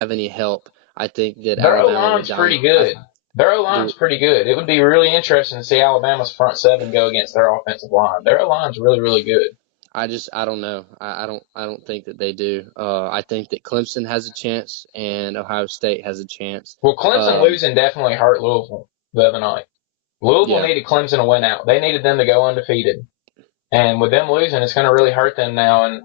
have any help, I think that Their O Alabama would line's pretty dominate. I good. Their O line's do. pretty good. It would be really interesting to see Alabama's front seven go against their offensive line. Their O line's really, really good. I don't know. I don't think that they do. I think that Clemson has a chance and Ohio State has a chance. Well, Clemson Um, losing definitely hurt Louisville the other night. Louisville yeah, needed Clemson to win out. They needed them to go undefeated. And with them losing, it's going to really hurt them now. And,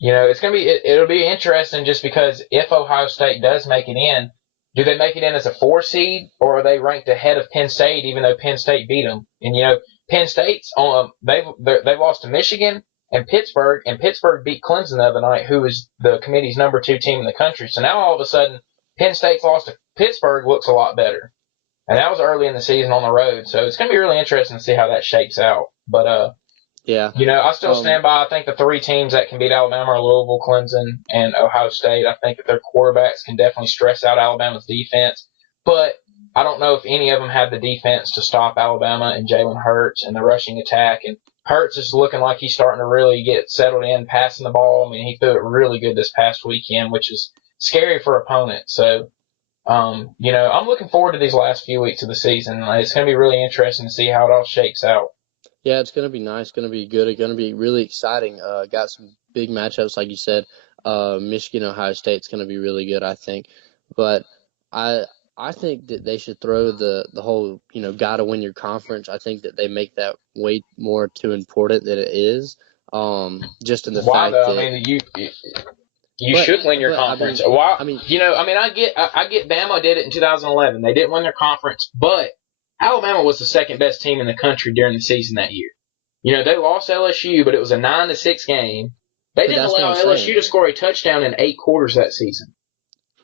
it's going to be, it'll be interesting just because if Ohio State does make it in, do they make it in as a 4 seed or are they ranked ahead of Penn State even though Penn State beat them? And, Penn State's on, they've lost to Michigan and Pittsburgh beat Clemson the other night, who is the committee's number 2 team in the country. So now all of a sudden, Penn State's lost to Pittsburgh looks a lot better. And that was early in the season on the road. So it's going to be really interesting to see how that shapes out. But, yeah. I still Um, stand by. I think the 3 teams that can beat Alabama are Louisville, Clemson, and Ohio State. I think that their quarterbacks can definitely stress out Alabama's defense. But I don't know if any of them have the defense to stop Alabama and Jalen Hurts and the rushing attack. And Hurts is looking like he's starting to really get settled in passing the ball. I mean, he threw it really good this past weekend, which is scary for opponents. So, I'm looking forward to these last few weeks of the season. It's going to be really interesting to see how it all shakes out. yeah, it's gonna be nice. Gonna be good. It's gonna be really exciting. Got some big matchups, like you said. Michigan, Ohio State's gonna be really good, I think. But I I think that they should throw the whole gotta win your conference. I think that they make that way more too important than it is. Just in the Why fact though? I that, mean, you but should win your but conference. Why? I mean I get Bama did it in 2011. They didn't win their conference, but Alabama was the second best team in the country during the season that year. They lost LSU, but it was a 9-6 game. They but didn't that's what allow I'm LSU saying. to score a touchdown in 8 quarters that season.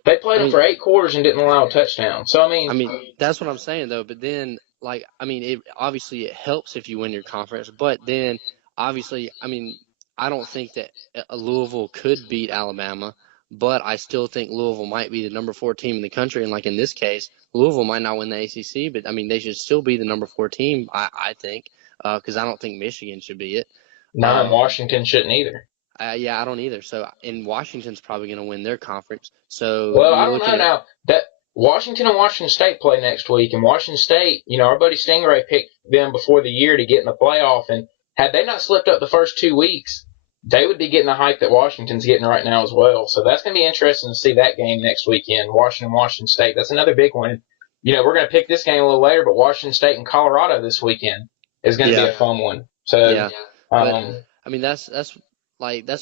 They I played them mean for 8 quarters and didn't allow a touchdown. So I I mean, mean, that's what I'm saying though. But then, like, I mean, it obviously it helps if you win your conference. But then, obviously, I mean, I don't think that Louisville could beat Alabama. But I still think Louisville might be the number 4 team in the country. And like in this case, Louisville might not win the ACC, but I mean, they should still be the number 4 team. I think because I don't think Michigan should be it. nine Um, Washington shouldn't either. yeah, I don't either. So, and Washington's probably going to win their conference. So Well, I you're don't looking know at now. That Washington and Washington State play next week, and Washington State, our buddy Stingray picked them before the year to get in the playoff, and had they not slipped up the first 2 weeks, they would be getting the hype that Washington's getting right now as well. So that's going to be interesting to see that game next weekend. Washington State. That's another big one. We're going to pick this game a little later, but Washington State and Colorado this weekend is going to be yeah, a fun one. So, yeah. But um, I mean, that's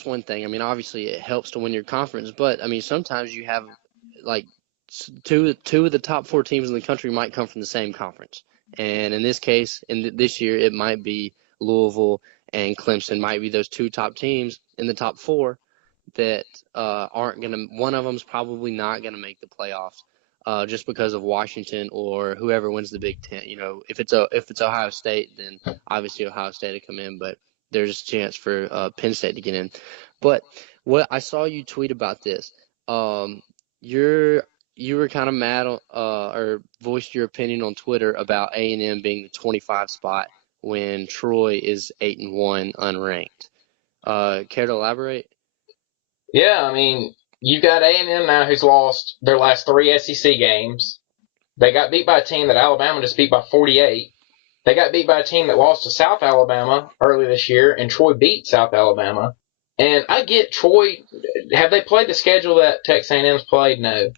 one thing. I mean, obviously it helps to win your conference, but I mean, sometimes you have like two of the top 4 teams in the country might come from the same conference, and in this case, this year, it might be Louisville and Clemson might be those 2 top teams in the top 4 that aren't gonna. One of them's probably not gonna make the playoffs. Just because of Washington or whoever wins the Big Ten. If it's Ohio State, then obviously Ohio State will come in, but there's a chance for Penn State to get in. But what I saw you tweet about this, um, you're you were kind of mad or voiced your opinion on Twitter about A&M being the 25 spot when Troy is 8-1 unranked. Care to elaborate? yeah, I mean, you've got A&M now who's lost their last 3 SEC games. They got beat by a team that Alabama just beat by 48. They got beat by a team that lost to South Alabama early this year, and Troy beat South Alabama. And I get Troy. Have they played the schedule that Texas A&M's played? No.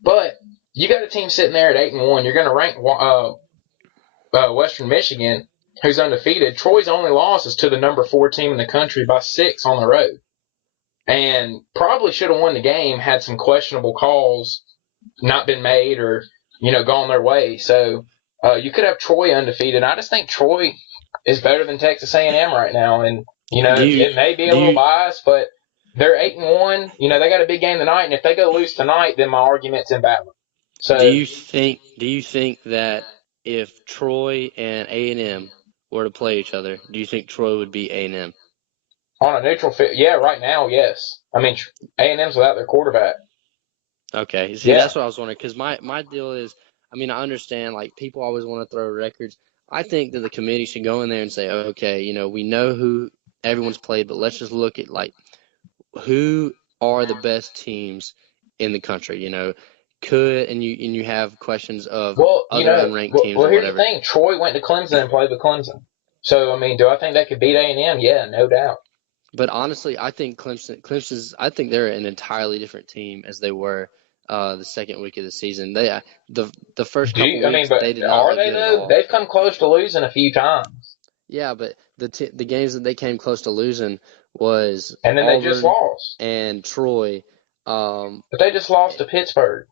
But you got a team sitting there at 8-1. You're going to rank Western Michigan, who's undefeated. Troy's only loss is to the number 4 team in the country by 6 on the road, and probably should have won the game had some questionable calls not been made or gone their way. So you could have Troy undefeated. I just think Troy is better than Texas A&M right now, and Do you it may be a do little you biased, but they're 8-1. They got a big game tonight, and if they go lose tonight, then my argument's invalid. So do you think that if Troy and A&M were to play each other, do you think Troy would beat A&M? on a neutral fit, yeah, right now, yes. I mean, A&M's without their quarterback. Okay, see, Yeah, that's what I was wondering because my deal is, I mean, I understand like people always want to throw records. I think that the committee should go in there and say, okay, we know who everyone's played, but let's just look at like who are the best teams in the country. And you have questions of Well, other unranked teams or here's the whatever. thing. Troy went to Clemson and played with Clemson. So, I mean, do I think they could beat A&M? Yeah, no doubt. But honestly, I think I think they're an entirely different team as they were the second week of the season. The first couple I mean, weeks but they did not are look they good at though? all. They've come close to losing a few times, Yeah, but the games that they came close to losing was and then they just Auburn lost. and Troy. But they just lost to Pittsburgh.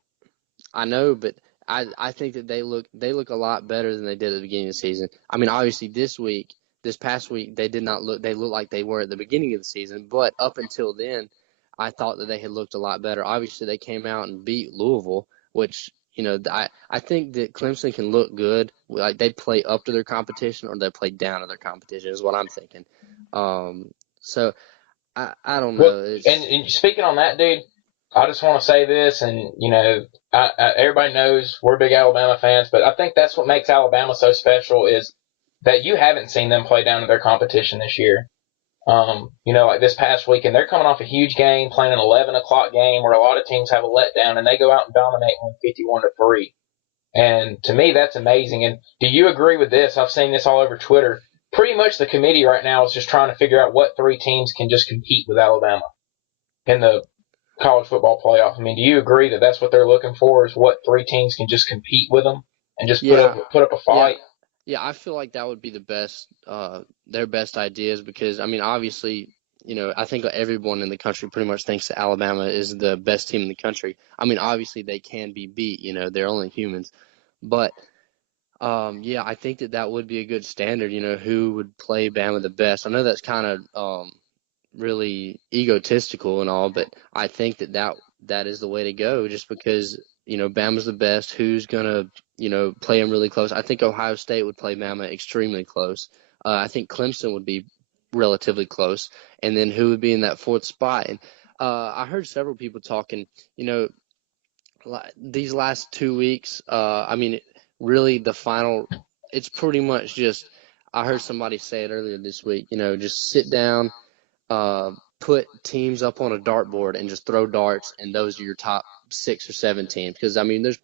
I know, but I think that they look a lot better than they did at the beginning of the season. I mean, obviously this past week they did not look they looked like they were at the beginning of the season, but up until then, I thought that they had looked a lot better. Obviously, they came out and beat Louisville, which I think that Clemson can look good. Like they play up to their competition or they play down to their competition is what I'm thinking. So I don't Well, know. and speaking on that, dude, I just want to say this, and everybody knows we're big Alabama fans, but I think that's what makes Alabama so special is that you haven't seen them play down to their competition this year. Like this past weekend, they're coming off a huge game, playing an 11 o'clock game where a lot of teams have a letdown, and they go out and dominate one 51-3. And to me, that's amazing. And do you agree with this? I've seen this all over Twitter. Pretty much the committee right now is just trying to figure out what three teams can just compete with Alabama in the college football playoff. I mean, do you agree that that's what they're looking for is what three teams can just compete with them and just Yeah, put up a yeah. fight? Yeah, I feel like that would be their best ideas because, I mean, obviously, I think everyone in the country pretty much thinks that Alabama is the best team in the country. I mean, obviously they can be beat, they're only humans. But, yeah, I think that would be a good standard, who would play Bama the best. I know that's kind of really egotistical and all, but I think that is the way to go just because, Bama's the best. Who's going to, play them really close? I think Ohio State would play Bama extremely close. I think Clemson would be relatively close. And then who would be in that fourth spot? And I heard several people talking, these last 2 weeks, I mean, really the final, it's pretty much just, I heard somebody say it earlier this week, just sit down, put teams up on a dartboard and just throw darts, and those are your top 6 or 7 teams. Because I mean, there's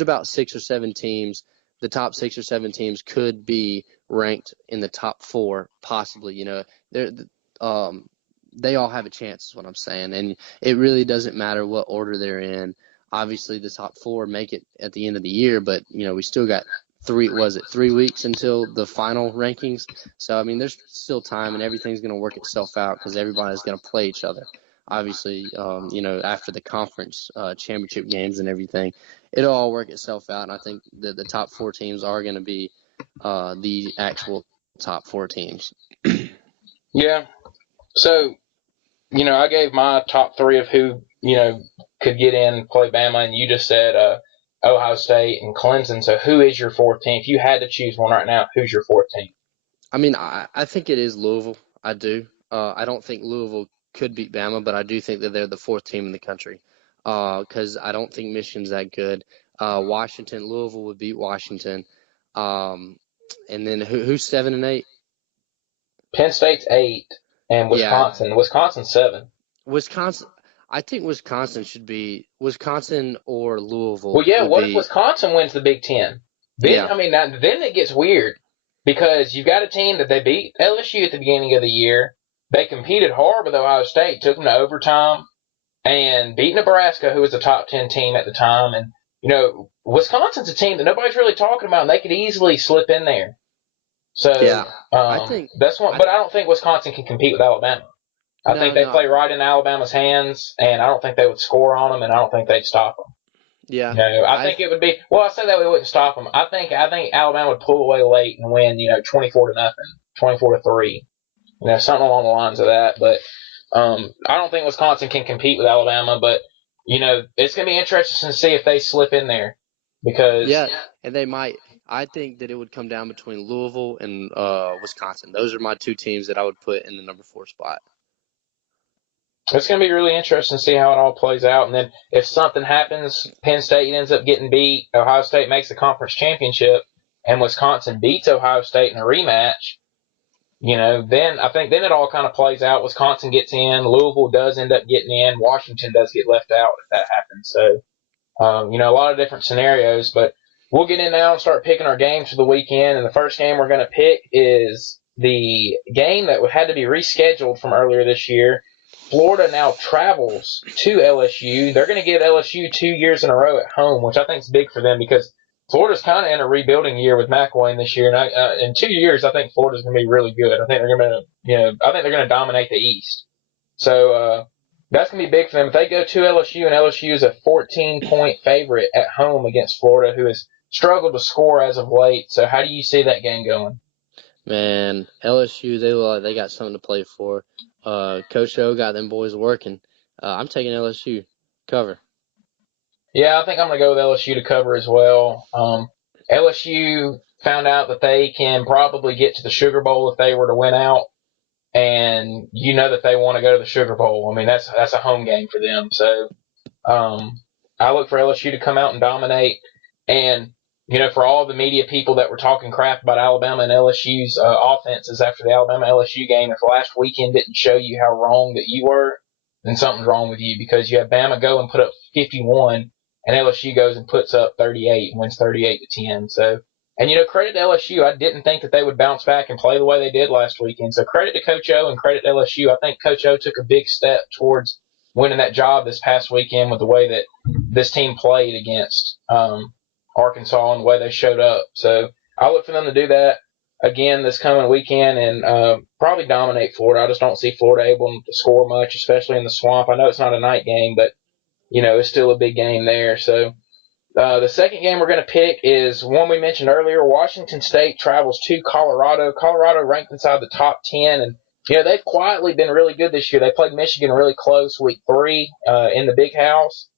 about 6 or 7 teams. The top 6 or 7 teams could be ranked in the top 4, possibly. Um, they all have a chance, is what I'm saying, and it really doesn't matter what order they're in. Obviously, the top 4 make it at the end of the year, but we still got 3 weeks until the final rankings. So, I mean, there's still time and everything's going to work itself out because everybody's going to play each other. Obviously, after the conference championship games and everything, it'll all work itself out. And I think that the top 4 teams are going to be the actual top 4 teams. Yeah. So, I gave my top three of who, could get in and play Bama, and you just said Ohio State and Clemson. So who is your fourth team? If you had to choose one right now, who's your fourth team? I mean, I think it is Louisville. I do. I don't think Louisville could beat Bama, but I do think that they're the 4th team in the country because I don't think Michigan's that good. Louisville would beat Washington. And then who's 7 and 8? Penn State's 8, and Yeah, Wisconsin. Wisconsin's 7. Wisconsin. I think Wisconsin should be Wisconsin or Louisville Well, yeah. would What if be. Wisconsin wins the Big Ten? Then Yeah, I mean, then it gets weird because you've got a team that they beat LSU at the beginning of the year. They competed hard with Ohio State, took them to overtime, and beat Nebraska, who was a top 10 team at the time. And Wisconsin's a team that nobody's really talking about, and they could easily slip in there. So yeah. I think. that's one. I But I don't think Wisconsin can compete with Alabama. I think no they no. play right in Alabama's hands, and I don't think they would score on them, and I don't think they'd stop them. Yeah, I think it would be. Well, I say that we wouldn't stop them. I think Alabama would pull away late and win. 24-0, 24-3. Something along the lines of that. But I don't think Wisconsin can compete with Alabama. But it's going to be interesting to see if they slip in there because Yeah, and they might. I think that it would come down between Louisville and Wisconsin. Those are my 2 teams that I would put in the number 4 spot. it's going to be really interesting to see how it all plays out. And then if something happens, Penn State ends up getting beat, Ohio State makes the conference championship, and Wisconsin beats Ohio State in a rematch. then I think then it all kind of plays out. Wisconsin gets in, Louisville does end up getting in, Washington does get left out if that happens. So, a lot of different scenarios, but we'll get in now and start picking our games for the weekend. And the first game we're going to pick is the game that had to be rescheduled from earlier this year. Florida now travels to LSU. They're going to get LSU 2 years in a row at home, which I think is big for them because Florida's kind of in a rebuilding year with McElwain this year. And in 2 years, I think Florida's going to be really good. I think they're going to, I think they're going to dominate the East. So that's going to be big for them. If they go to LSU, and LSU is a 14-point favorite at home against Florida, who has struggled to score as of late. So how do you see that game going? Man, LSU, they got something to play for. Coach O got them boys working. I'm taking LSU cover. Yeah, I think I'm going to go with LSU to cover as well. LSU found out that they can probably get to the Sugar Bowl if they were to win out, and that they want to go to the Sugar Bowl. I mean, that's a home game for them. So I look for LSU to come out and dominate. And for all the media people that were talking crap about Alabama and LSU's offenses after the Alabama-LSU game, if last weekend didn't show you how wrong that you were, then something's wrong with you because you have Bama go and put up 51, and LSU goes and puts up 38 and wins 38-10. So, and credit to LSU. I didn't think that they would bounce back and play the way they did last weekend. So credit to Coach O and credit to LSU. I think Coach O took a big step towards winning that job this past weekend with the way that this team played against Arkansas and the way they showed up. So I look for them to do that again this coming weekend and probably dominate Florida. I just don't see Florida able to score much, especially in the Swamp. I know it's not a night game, but it's still a big game there. So the second game we're going to pick is one we mentioned earlier. Washington State travels to Colorado. Colorado ranked inside the top 10, and they've quietly been really good this year. They played Michigan really close week 3 in the Big House.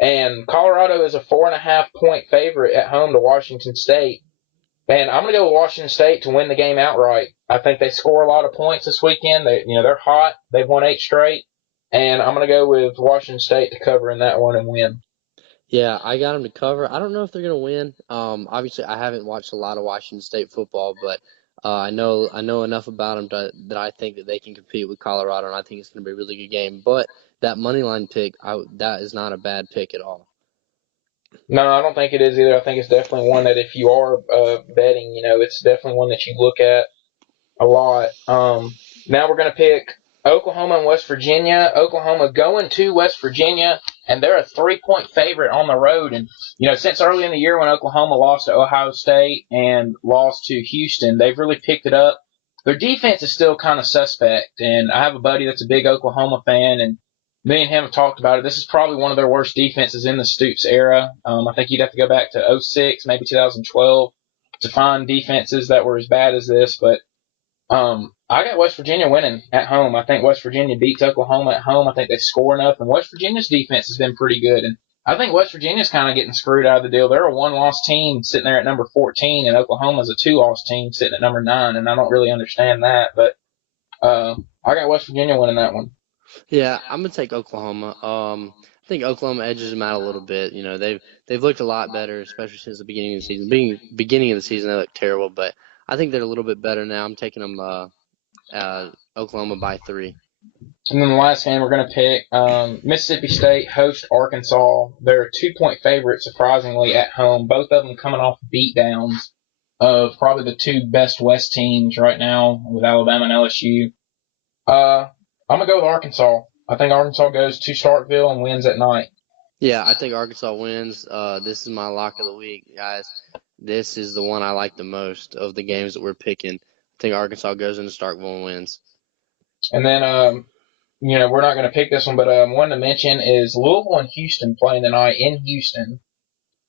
And Colorado is a 4.5-point favorite at home to Washington State. And I'm going to go with Washington State to win the game outright. I think they score a lot of points this weekend. They're hot. They've won 8 straight. And I'm going to go with Washington State to cover in that one and win. Yeah, I got them to cover. I don't know if they're going to win. Obviously, I haven't watched a lot of Washington State football, but I know enough about them that I think that they can compete with Colorado, and I think it's going to be a really good game. But that money line pick, that is not a bad pick at all. No, I don't think it is either. I think it's definitely one that if you are betting, it's definitely one that you look at a lot. Now we're going to pick Oklahoma and West Virginia. Oklahoma going to West Virginia, and they're a 3-point favorite on the road. And, since early in the year when Oklahoma lost to Ohio State and lost to Houston, they've really picked it up. Their defense is still kind of suspect, and I have a buddy that's a big Oklahoma fan, and me and him have talked about it. This is probably one of their worst defenses in the Stoops era. I think you'd have to go back to 2006, maybe 2012 to find defenses that were as bad as this. But I got West Virginia winning at home. I think West Virginia beats Oklahoma at home. I think they score enough, and West Virginia's defense has been pretty good. And I think West Virginia's kind of getting screwed out of the deal. They're a 1-loss team sitting there at number 14, and Oklahoma's a 2-loss team sitting at number 9, and I don't really understand that. But I got West Virginia winning that one. Yeah, I'm gonna take Oklahoma. I think Oklahoma edges them out a little bit. They've looked a lot better, especially since the beginning of the season. Beginning of the season, they looked terrible, but I think they're a little bit better now. I'm taking them Oklahoma by 3. And then the last game we're going to pick, Mississippi State host Arkansas. They're a 2-point favorite, surprisingly, at home. Both of them coming off beatdowns of probably the 2 best West teams right now with Alabama and LSU. I'm going to go with Arkansas. I think Arkansas goes to Starkville and wins at night. Yeah, I think Arkansas wins. This is my lock of the week, guys. This is the one I like the most of the games that we're picking. I think Arkansas goes into Starkville and wins. And then, we're not going to pick this one, but one to mention is Louisville and Houston playing tonight in Houston.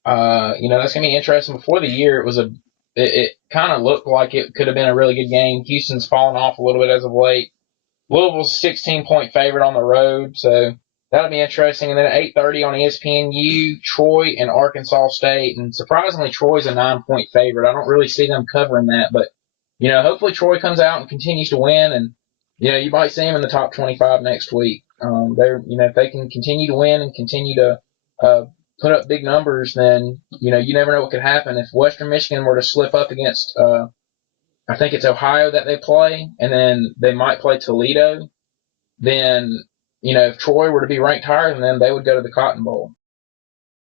That's going to be interesting. Before the year, it kind of looked like it could have been a really good game. Houston's fallen off a little bit as of late. Louisville's a 16-point favorite on the road, so that'll be interesting. And then at 8:30 on ESPNU, Troy and Arkansas State. And surprisingly, Troy's a 9-point favorite. I don't really see them covering that, but hopefully Troy comes out and continues to win, and you might see them in the top 25 next week. If they can continue to win and continue to put up big numbers, then you never know what could happen. If Western Michigan were to slip up against I think it's Ohio that they play, and then they might play Toledo. Then, if Troy were to be ranked higher than them, they would go to the Cotton Bowl.